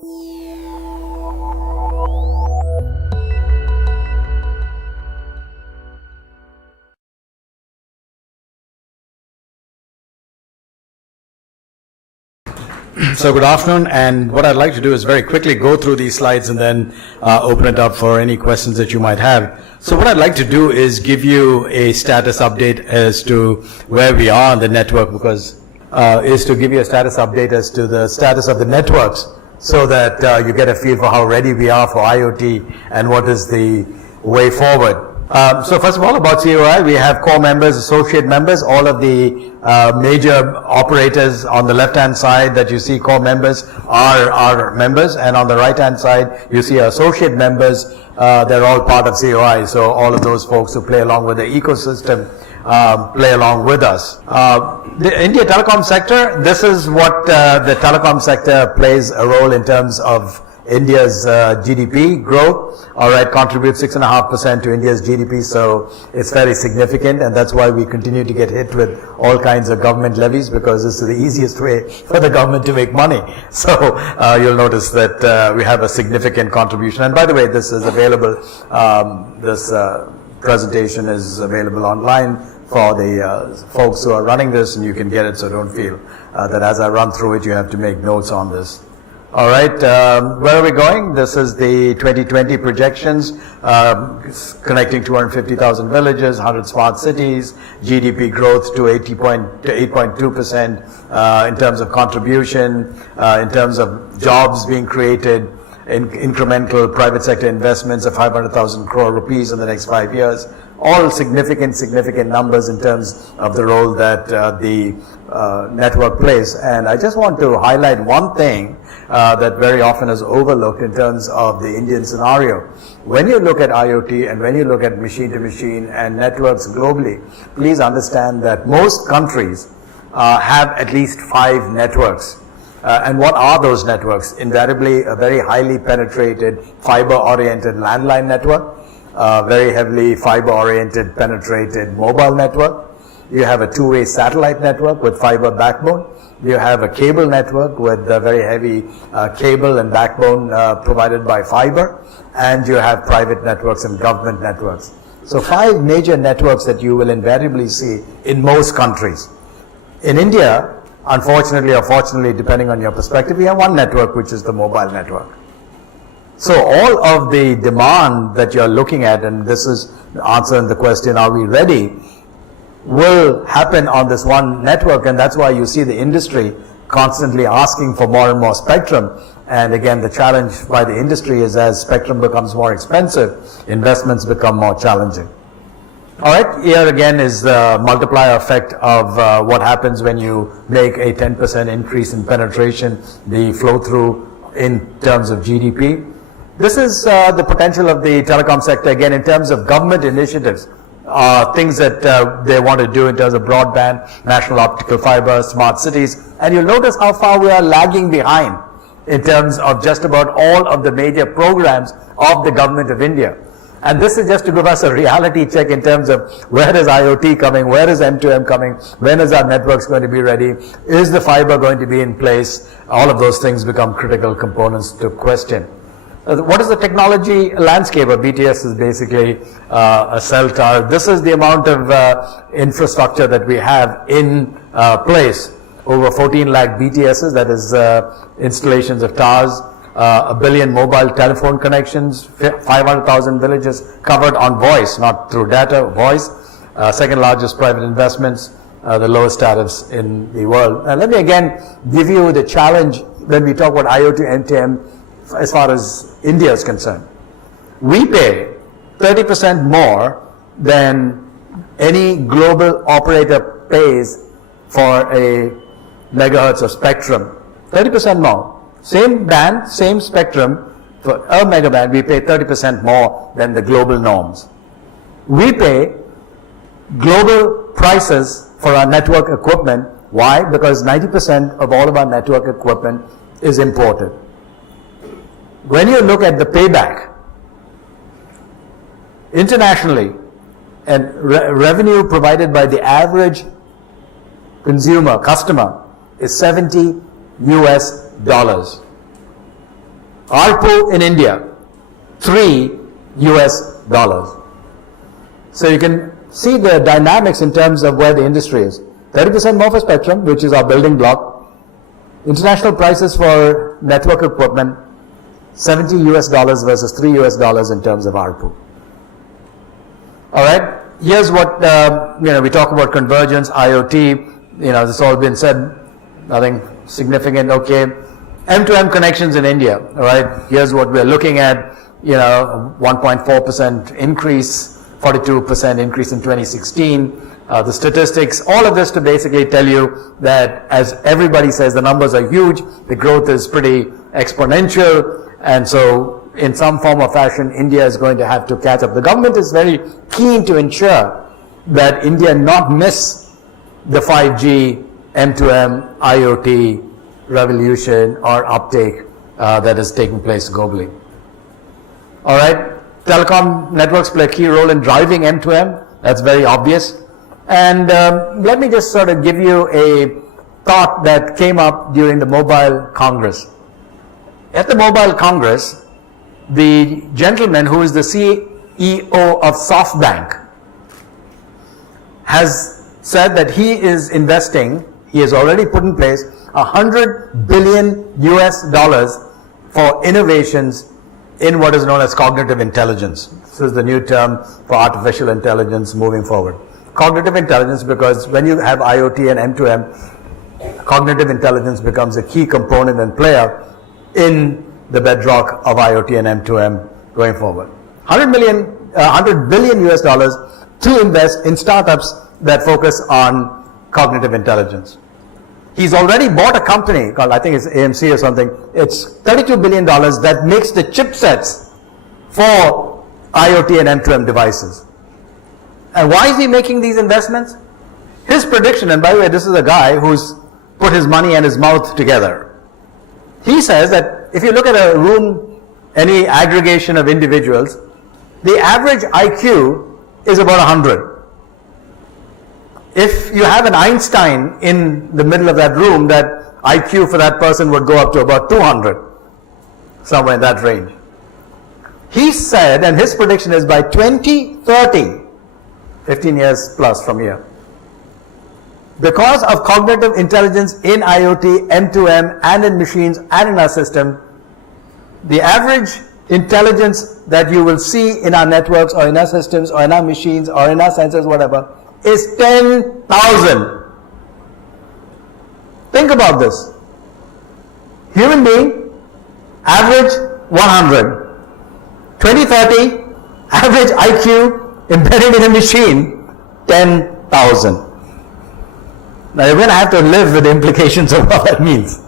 So good afternoon, and what I'd like to do is very quickly go through these slides and then open it up for any questions that you might have. So what I'd like to do is give you a status update as to where we are on the network, because is to give you a status update as to the status of the networks, so that you get a feel for how ready we are for IoT and what is the way forward. So first of all, about COI, we have core members, associate members, all of the major operators on the left-hand side that you see core members are our members, and on the right-hand side you see associate members. They're all part of COI, so all of those folks who play along with the ecosystem play along with us. The India telecom sector, this is what the telecom sector plays a role in terms of India's GDP growth. All right, contributes 6.5% to India's GDP, so it's very significant, and that's why we continue to get hit with all kinds of government levies, because this is the easiest way for the government to make money. So you'll notice that we have a significant contribution. And by the way, this is available, this presentation is available online for the folks who are running this, and you can get it, so don't feel that as I run through it you have to make notes on this. All right, where are we going? This is the 2020 projections, connecting 250,000 villages, 100 smart cities, GDP growth to 8.2% in terms of contribution, in terms of jobs being created, incremental private sector investments of 500,000 crore rupees in the next 5 years. All significant numbers in terms of the role that the network plays. And I just want to highlight one thing that very often is overlooked in terms of the Indian scenario. When you look at IoT and when you look at machine-to-machine and networks globally, please understand that most countries have at least 5 networks. And what are those networks? Invariably a very highly penetrated fiber-oriented landline network, very heavily fiber-oriented penetrated mobile network. You have a two-way satellite network with fiber backbone. You have a cable network with a very heavy cable and backbone provided by fiber. And you have private networks and government networks. So 5 major networks that you will invariably see in most countries. In India, unfortunately or fortunately, depending on your perspective, we have one network, which is the mobile network. So all of the demand that you're looking at, and this is answering the question, are we ready, will happen on this one network, and that's why you see the industry constantly asking for more and more spectrum. And again, the challenge by the industry is as spectrum becomes more expensive, investments become more challenging. All right, here again is the multiplier effect of what happens when you make a 10% increase in penetration, the flow through in terms of GDP. This is the potential of the telecom sector, again, in terms of government initiatives, things that they want to do in terms of broadband, national optical fiber, smart cities. And you'll notice how far we are lagging behind in terms of just about all of the major programs of the government of India. And this is just to give us a reality check in terms of where is IoT coming, where is M2M coming, when is our networks going to be ready, is the fiber going to be in place? All of those things become critical components to question. What is the technology landscape? A BTS is basically a cell tower. This is the amount of infrastructure that we have in place. Over 14 lakh BTSs, that is installations of towers, 1 billion mobile telephone connections, 500,000 villages covered on voice, not through data, voice. Second largest private investments, the lowest tariffs in the world. Now let me again give you the challenge when we talk about IoT M2M as far as India is concerned. We pay 30% more than any global operator pays for a megahertz of spectrum. 30% more. Same band, same spectrum, for a megaband, we pay 30% more than the global norms. We pay global prices for our network equipment. Why? Because 90% of all of our network equipment is imported. When you look at the payback, internationally, and revenue provided by the average customer is $70. ARPU in India, $3. So you can see the dynamics in terms of where the industry is. 30% more for spectrum, which is our building block. International prices for network equipment, $70 versus $3 in terms of ARPU. All right. Here's what, we talk about convergence, IoT, this all been said, nothing significant, okay. M2M Connections in India, all right. Here's what we're looking at, 1.4% increase, 42% increase in 2016. The statistics, all of this to basically tell you that, as everybody says, the numbers are huge, the growth is pretty exponential, and so in some form or fashion, India is going to have to catch up. The government is very keen to ensure that India not miss the 5G, M2M, IoT revolution or uptake that is taking place globally. All right, telecom networks play a key role in driving M2M. That's very obvious. And let me just sort of give you a thought that came up during the Mobile Congress. At the Mobile Congress, the gentleman who is the CEO of SoftBank has said that he is investing, he has already put in place $100 billion for innovations in what is known as cognitive intelligence. This is the new term for artificial intelligence moving forward. Cognitive intelligence, because when you have IoT and M2M, cognitive intelligence becomes a key component and player in the bedrock of IoT and M2M going forward. $100 billion to invest in startups that focus on cognitive intelligence. He's already bought a company called, I think it's AMC or something. It's $32 billion that makes the chipsets for IoT and M2M devices. And why is he making these investments? His prediction, and by the way, this is a guy who's put his money and his mouth together. He says that if you look at a room, any aggregation of individuals, the average IQ is about 100. If you have an Einstein in the middle of that room, that IQ for that person would go up to about 200, somewhere in that range. He said, and his prediction is by 2030, 15 years plus from here, because of cognitive intelligence in IoT, M2M, and in machines, and in our system, the average intelligence that you will see in our networks, or in our systems, or in our machines, or in our sensors, whatever, is 10,000. Think about this. Human being, average 100. 2030, average IQ embedded in a machine, 10,000. Now you're going to have to live with the implications of what that means.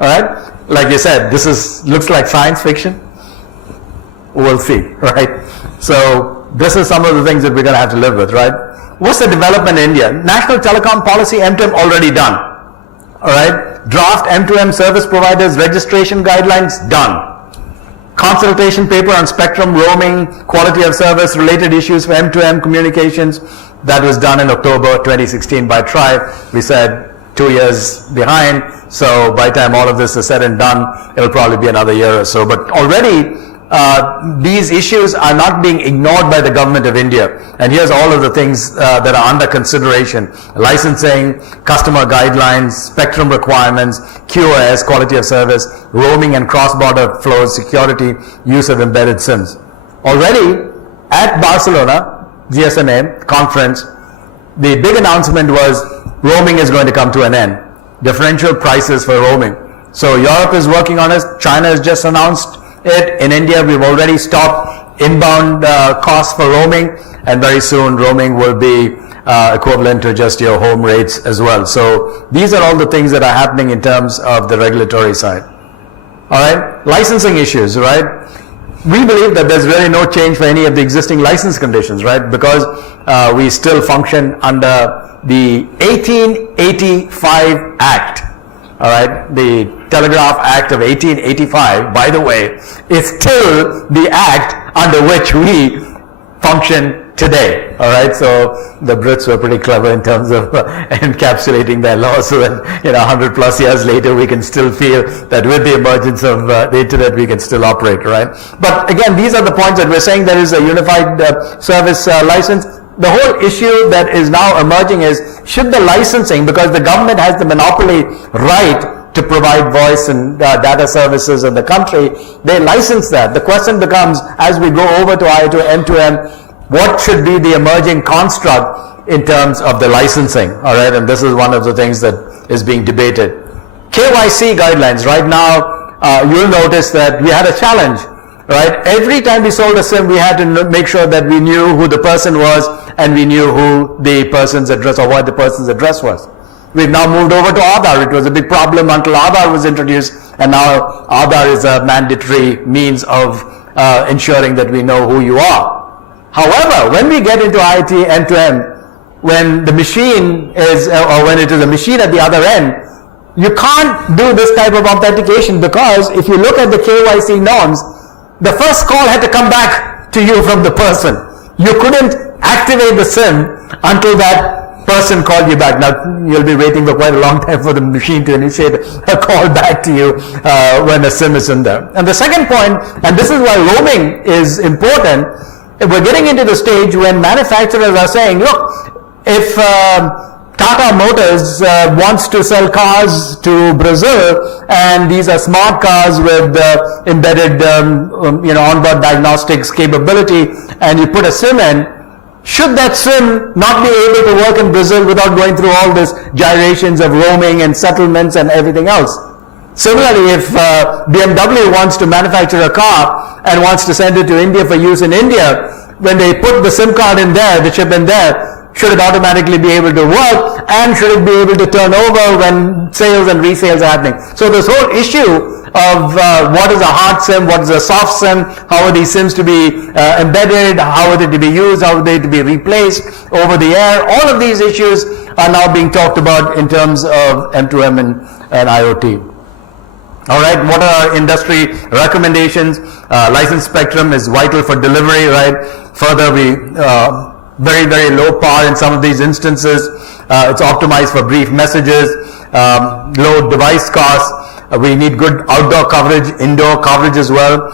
Alright? Like you said, this looks like science fiction. We'll see, right? So this is some of the things that we're going to have to live with, right? What's the development in India? National Telecom Policy, M2M already done. Alright? Draft M2M Service Providers Registration Guidelines, done. Consultation paper on spectrum, roaming, quality of service, related issues for M2M communications, that was done in October 2016 by TRI. We said 2 years behind, so by the time all of this is said and done, it'll probably be another year or so. But already, these issues are not being ignored by the government of India. And here's all of the things that are under consideration: licensing, customer guidelines, spectrum requirements, QoS, quality of service, roaming and cross-border flows, security, use of embedded SIMs. Already at Barcelona GSMA conference, the big announcement was roaming is going to come to an end. Differential prices for roaming. So Europe is working on it. China has just announced it. In India, we've already stopped inbound costs for roaming, and very soon roaming will be equivalent to just your home rates as well. So these are all the things that are happening in terms of the regulatory side. All right, licensing issues, right? We believe that there's really no change for any of the existing license conditions, right? Because we still function under the 1885 Act. All right, the Telegraph Act of 1885, by the way, is still the act under which we function today. All right, so the Brits were pretty clever in terms of encapsulating their law, so that 100 plus years later we can still feel that with the emergence of the internet we can still operate, right? But again, these are the points that we're saying. There is a unified service license. The whole issue that is now emerging is, should the licensing, because the government has the monopoly right to provide voice and data services in the country, they license that. The question becomes, as we go over to IoT M2M, what should be the emerging construct in terms of the licensing, all right? And this is one of the things that is being debated. KYC guidelines, right now, you'll notice that we had a challenge, right? Every time we sold a SIM, we had to make sure that we knew who the person was and we knew who the person's address or what the person's address was. We've now moved over to Aadhaar. It was a big problem until Aadhaar was introduced, and now Aadhaar is a mandatory means of ensuring that we know who you are. However, when we get into IoT M2M, when the machine is, or when it is a machine at the other end, you can't do this type of authentication, because if you look at the KYC norms, the first call had to come back to you from the person. You couldn't activate the SIM until that person called you back. Now, you'll be waiting for quite a long time for the machine to initiate a call back to you when a SIM is in there. And the second point, and this is why roaming is important, we're getting into the stage when manufacturers are saying, look, if Tata Motors wants to sell cars to Brazil, and these are smart cars with embedded onboard diagnostics capability, and you put a SIM in, should that SIM not be able to work in Brazil without going through all this gyrations of roaming and settlements and everything else? Similarly, if BMW wants to manufacture a car and wants to send it to India for use in India, when they put the SIM card in there, the chip in there, should it automatically be able to work, and should it be able to turn over when sales and resales are happening? So this whole issue of what is a hard SIM, what is a soft SIM, how are these SIMs to be embedded, how are they to be used, how are they to be replaced over the air, all of these issues are now being talked about in terms of M2M and IoT. All right, what are our industry recommendations? Licensed spectrum is vital for delivery, right? Further, we very, very low power in some of these instances. It's optimized for brief messages, low device costs. We need good outdoor coverage, indoor coverage as well,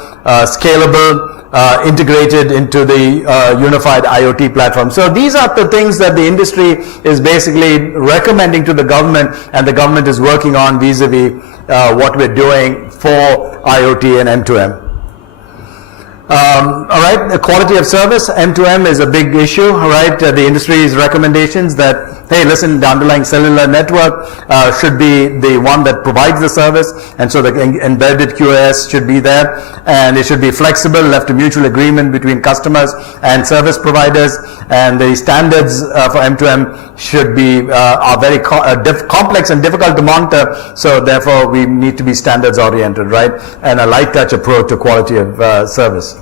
scalable, integrated into the unified IoT platform. So these are the things that the industry is basically recommending to the government, and the government is working on vis-a-vis what we're doing for IoT and M2M. All right, the quality of service, M2M is a big issue, all right? The industry's recommendations that, hey, listen, the underlying cellular network should be the one that provides the service, and so the embedded QoS should be there, and it should be flexible, left to mutual agreement between customers and service providers, and the standards for M2M should be, are very complex and difficult to monitor, so therefore we need to be standards oriented, right? And a light touch approach to quality of service.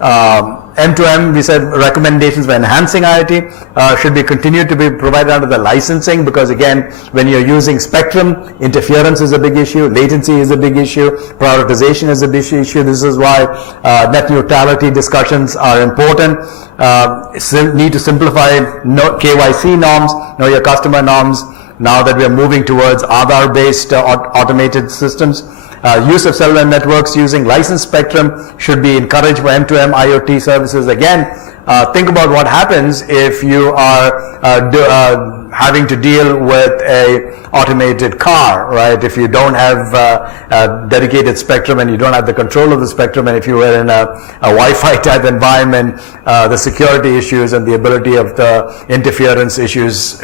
M2M, we said recommendations for enhancing IoT should be continued to be provided under the licensing, because again, when you're using spectrum, interference is a big issue, latency is a big issue, prioritization is a big issue. This is why net neutrality discussions are important. Need to simplify KYC norms, know your customer norms, now that we are moving towards Aadhaar-based automated systems. Use of cellular networks using licensed spectrum should be encouraged for M2M IoT services. Again, think about what happens if you are having to deal with a automated car, right? If you don't have dedicated spectrum and you don't have the control of the spectrum, and if you were in a Wi-Fi type environment, the security issues and the ability of the interference issues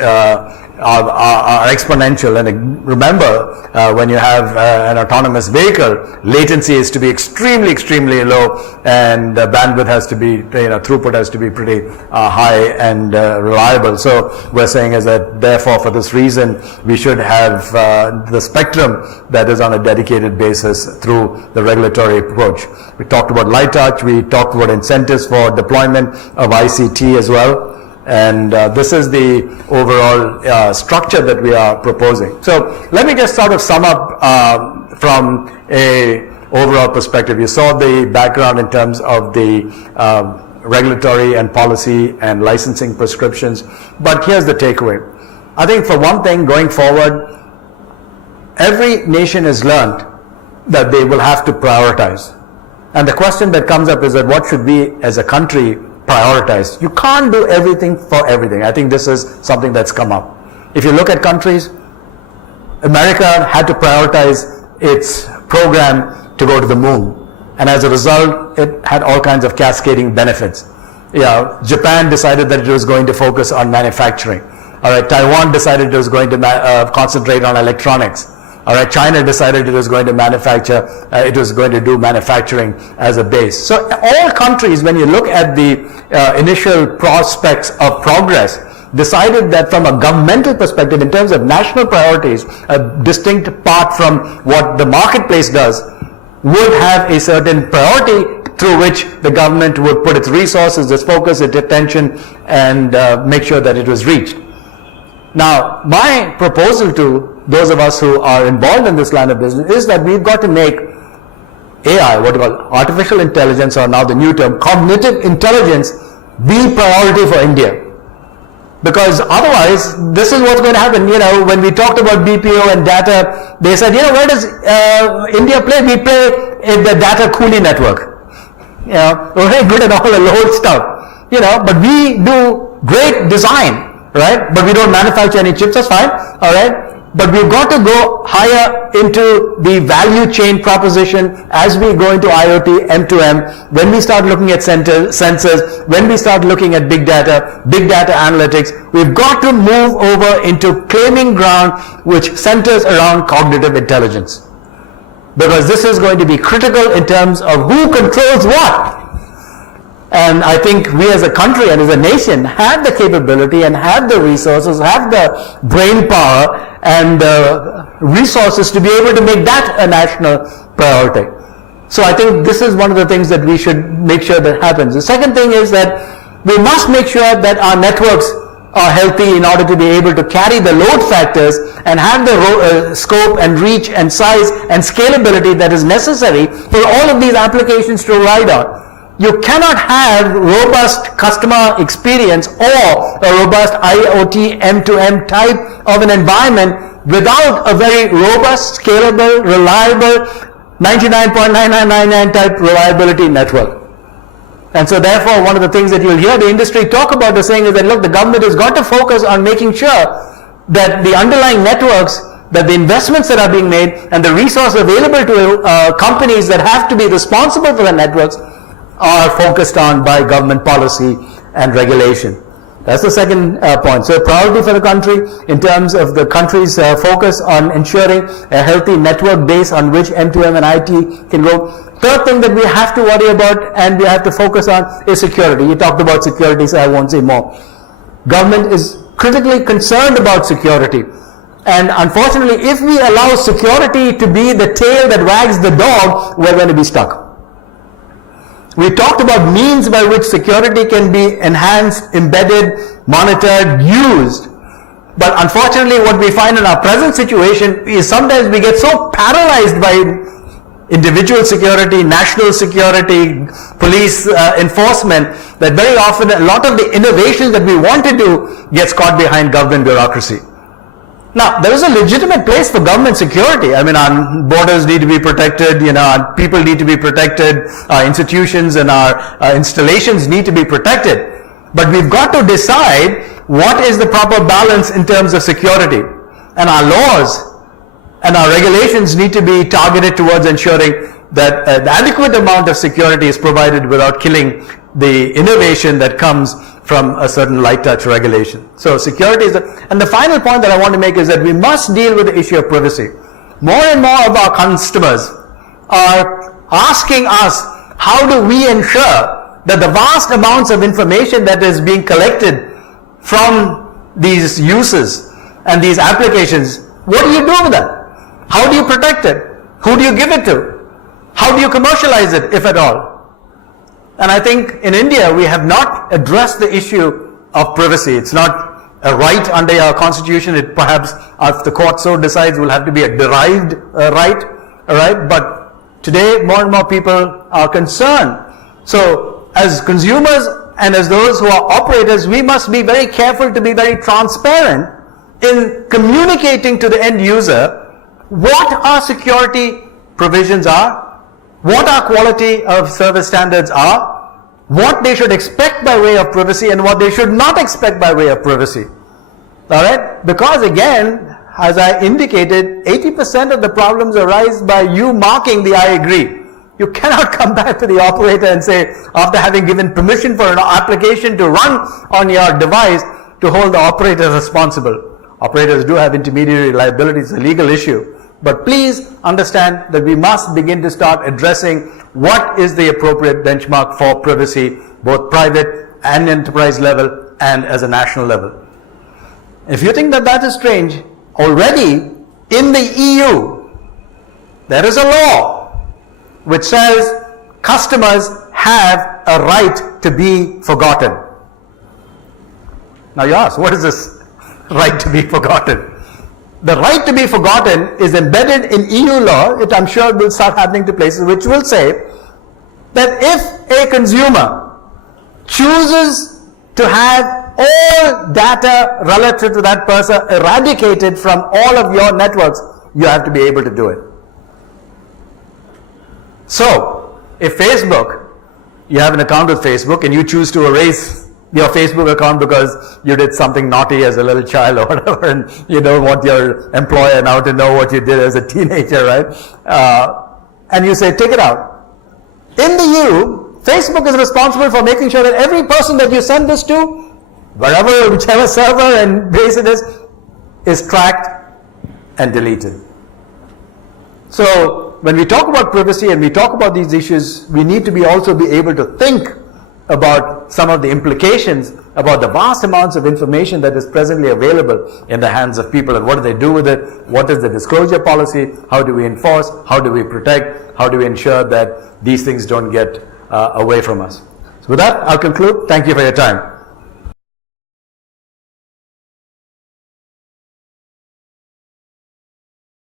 are exponential. And remember, when you have an autonomous vehicle, latency is to be extremely, extremely low, and bandwidth has to be, throughput has to be pretty high and reliable. So we're saying is that therefore, for this reason, we should have the spectrum that is on a dedicated basis through the regulatory approach. We talked about light touch, we talked about incentives for deployment of ICT as well. And this is the overall structure that we are proposing. So let me just sort of sum up from a overall perspective. You saw the background in terms of the regulatory and policy and licensing prescriptions. But here's the takeaway. I think for one thing, going forward, every nation has learned that they will have to prioritize. And the question that comes up is that what should we as a country prioritize? You can't do everything for everything. I think this is something that's come up. If you look at countries, America had to prioritize its program to go to the moon. And as a result, it had all kinds of cascading benefits. Japan decided that it was going to focus on manufacturing. All right, Taiwan decided it was going to concentrate on electronics. All right, China decided it was going to do manufacturing as a base. So all countries, when you look at the initial prospects of progress, decided that from a governmental perspective, in terms of national priorities, a distinct part from what the marketplace does, would have a certain priority through which the government would put its resources, its focus, its attention, and make sure that it was reached. Now, my proposal to those of us who are involved in this line of business is that we've got to make AI, what we call artificial intelligence, or now the new term, cognitive intelligence, be priority for India. Because otherwise, this is what's going to happen. When we talked about BPO and data, they said, where does India play? We play in the data coolie network. We're very good at all the low stuff. But we do great design, right? But we don't manufacture any chips, that's fine, all right? But we've got to go higher into the value chain proposition as we go into IoT, M2M, when we start looking at sensors, when we start looking at big data analytics. We've got to move over into claiming ground which centers around cognitive intelligence. Because this is going to be critical in terms of who controls what. And I think we as a country and as a nation have the capability and have the resources, have the brain power and the resources to be able to make that a national priority. So I think this is one of the things that we should make sure that happens. The second thing is that we must make sure that our networks are healthy in order to be able to carry the load factors and have the scope and reach and size and scalability that is necessary for all of these applications to ride on. You cannot have robust customer experience or a robust IoT M2M type of an environment without a very robust, scalable, reliable, 99.9999 type reliability network. And so therefore, one of the things that you'll hear the industry talk about is saying is that, look, the government has got to focus on making sure that the underlying networks, that the investments that are being made and the resource available to companies that have to be responsible for the networks are focused on by government policy and regulation. That's the second point. So priority for the country in terms of the country's focus on ensuring a healthy network base on which M2M and IT can go. Third thing that we have to worry about and we have to focus on is security. You talked about security, so I won't say more. Government is critically concerned about security. And unfortunately, if we allow security to be the tail that wags the dog, we're going to be stuck. We talked about means by which security can be enhanced, embedded, monitored, used. But unfortunately, what we find in our present situation is sometimes we get so paralyzed by individual security, national security, police enforcement, that very often a lot of the innovations that we want to do gets caught behind government bureaucracy. Now, there is a legitimate place for government security. I mean, our borders need to be protected, our people need to be protected, our institutions and our installations need to be protected. But we've got to decide what is the proper balance in terms of security. And our laws and our regulations need to be targeted towards ensuring that an adequate amount of security is provided without killing the innovation that comes from a certain light touch regulation. So security is and the final point that I want to make is that we must deal with the issue of privacy. More and more of our customers are asking us, how do we ensure that the vast amounts of information that is being collected from these uses and these applications, what do you do with that? How do you protect it? Who do you give it to? How do you commercialize it, if at all? And I think in India, we have not addressed the issue of privacy. It's not a right under our constitution. It perhaps, if the court so decides, will have to be a derived right. All right. But today, more and more people are concerned. So as consumers and as those who are operators, we must be very careful to be very transparent in communicating to the end user what our security provisions are, what our quality of service standards are, what they should expect by way of privacy and what they should not expect by way of privacy. All right? Because again, as I indicated, 80% of the problems arise by you marking the I agree. You cannot come back to the operator and say, after having given permission for an application to run on your device, to hold the operator responsible. Operators do have intermediary liability, it's a legal issue. But please understand that we must begin to start addressing what is the appropriate benchmark for privacy, both private and enterprise level and as a national level. If you think that that is strange, already in the EU, there is a law which says customers have a right to be forgotten. Now you ask, what is this right to be forgotten? The right to be forgotten is embedded in EU law. It, I'm sure, will start happening to places which will say that if a consumer chooses to have all data relative to that person eradicated from all of your networks, you have to be able to do it. So, if Facebook, you have an account with Facebook and you choose to erase your Facebook account because you did something naughty as a little child or whatever, and you don't want your employer now to know what you did as a teenager, right? And you say, take it out. In the EU, Facebook is responsible for making sure that every person that you send this to, wherever, whichever server and base it is tracked and deleted. So, when we talk about privacy and we talk about these issues, we need to also be able to think about some of the implications about the vast amounts of information that is presently available in the hands of people, and what do they do with it, what is the disclosure policy, how do we enforce, how do we protect, how do we ensure that these things don't get away from us. So with that, I'll conclude. Thank you for your time.